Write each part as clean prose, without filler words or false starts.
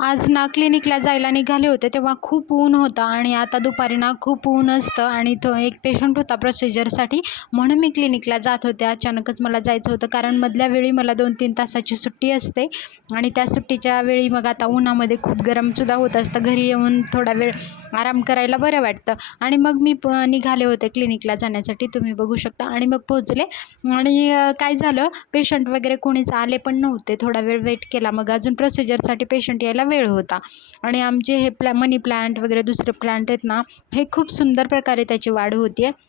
आज ना क्लिनिकला जायला निघाले होते तेव्हा खूप ऊन होतं आणि आता दुपारी ना खूप ऊन असतं आणि तो एक पेशंट होता प्रोसिजरसाठी, म्हणून मी क्लिनिकला जात होते. अचानकच मला जायचं होतं कारण मधल्या वेळी मला 2-3 तासाची सुट्टी असते आणि त्या सुट्टीच्या वेळी मग आता उन्हामध्ये खूप गरमसुद्धा होत असतं. घरी येऊन थोडा वेळ आराम करायला बरं वाटतं आणि मग मी निघाले होते क्लिनिकला जाण्यासाठी, तुम्ही बघू शकता. आणि मग पोहोचले आणि काय झालं, पेशंट वगैरे कोणीच आले पण नव्हते. थोडा वेळ वेट केला, मग अजून प्रोसिजरसाठी पेशंट यायला वेळ होता आणि आमचे हे मनी प्लांट वगैरे दुसरे प्लांट आहेत ना, हे खूप सुंदर प्रकारे त्याची वाढ होती आहे.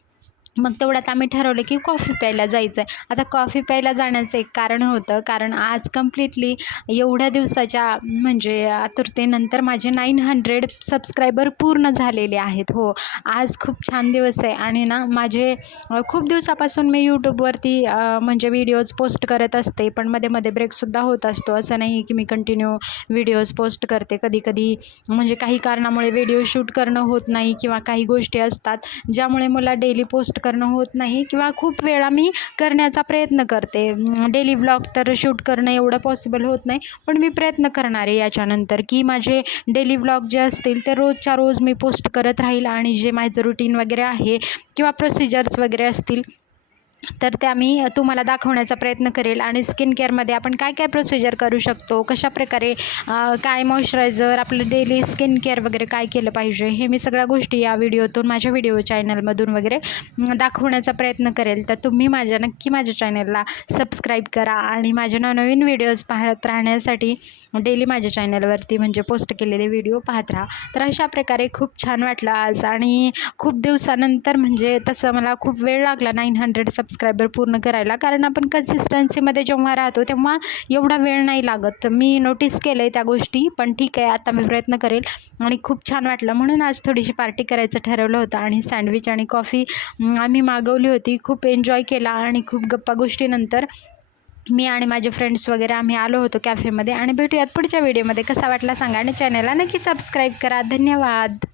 मग तेवढ्यात आम्ही ठरवलं की कॉफी प्यायला जायचं आहे. आता कॉफी प्यायला जाण्याचं एक कारण होतं, कारण आज कम्प्लिटली एवढ्या दिवसाच्या म्हणजे आतुरतेनंतर माझे 900 सबस्क्रायबर पूर्ण झालेले आहेत. हो, आज खूप छान दिवस आहे आणि ना माझे खूप दिवसापासून मी यूट्यूबवरती म्हणजे व्हिडिओज पोस्ट करत असते, पण मध्ये मध्ये ब्रेकसुद्धा होत असतो. असं नाही की मी कंटिन्यू व्हिडिओज पोस्ट करते. कधी कधी म्हणजे काही कारणामुळे व्हिडिओ शूट करणं होत नाही किंवा काही गोष्टी असतात ज्यामुळे मला डेली पोस्ट करणं होत नाही किंवा खूप वेळा मी करण्याचा प्रयत्न करते. डेली व्लॉग तर शूट करणं एवढं पॉसिबल होत नाही, पण मी प्रयत्न करणार आहे याच्यानंतर की माझे डेली व्लॉग जे असतील ते रोजच्या रोज मी पोस्ट करत राहील आणि जे माझं रुटीन वगैरे आहे किंवा प्रोसिजर्स वगैरे असतील तर त्या मी तुम्हाला दाखवण्याचा प्रयत्न करेल. आणि स्किन केअरमध्ये आपण काय काय प्रोसिजर करू शकतो, कशाप्रकारे काय मॉइश्चरायझर, आपलं डेली स्किन केअर वगैरे काय केलं पाहिजे, हे मी सगळ्या गोष्टी या व्हिडिओतून माझ्या व्हिडिओ चॅनलमधून वगैरे दाखवण्याचा प्रयत्न करेल. तर तुम्ही नक्की माझ्या चॅनलला सबस्क्राईब करा आणि माझे नवनवीन व्हिडिओज पाहत राहण्यासाठी डेली माझ्या चॅनलवरती म्हणजे पोस्ट केलेले व्हिडिओ पाहत राहा. तर अशा प्रकारे खूप छान वाटलं आज आणि खूप दिवसानंतर म्हणजे तसं मला खूप वेळ लागला 900 सबस्क्रायबर पूर्ण करायला, कारण आपण कन्सिस्टन्सीमध्ये जेव्हा राहतो तेव्हा एवढा वेळ नाही लागत. मी नोटीस केलं आहे त्या गोष्टी, पण ठीक आहे, आता मी प्रयत्न करेल. आणि खूप छान वाटलं म्हणून आज थोडीशी पार्टी करायचं ठरवलं होतं आणि सँडविच आणि कॉफी आम्ही मागवली होती. खूप एन्जॉय केला आणि खूप गप्पा गोष्टीनंतर मी आणि माझे फ्रेंड्स वगैरे आम्ही आलो होतो कॅफेमध्ये. आणि भेटूयात पुढच्या व्हिडिओमध्ये. कसा वाटला सांगा आणि चॅनलला नक्की सबस्क्राईब करा. धन्यवाद.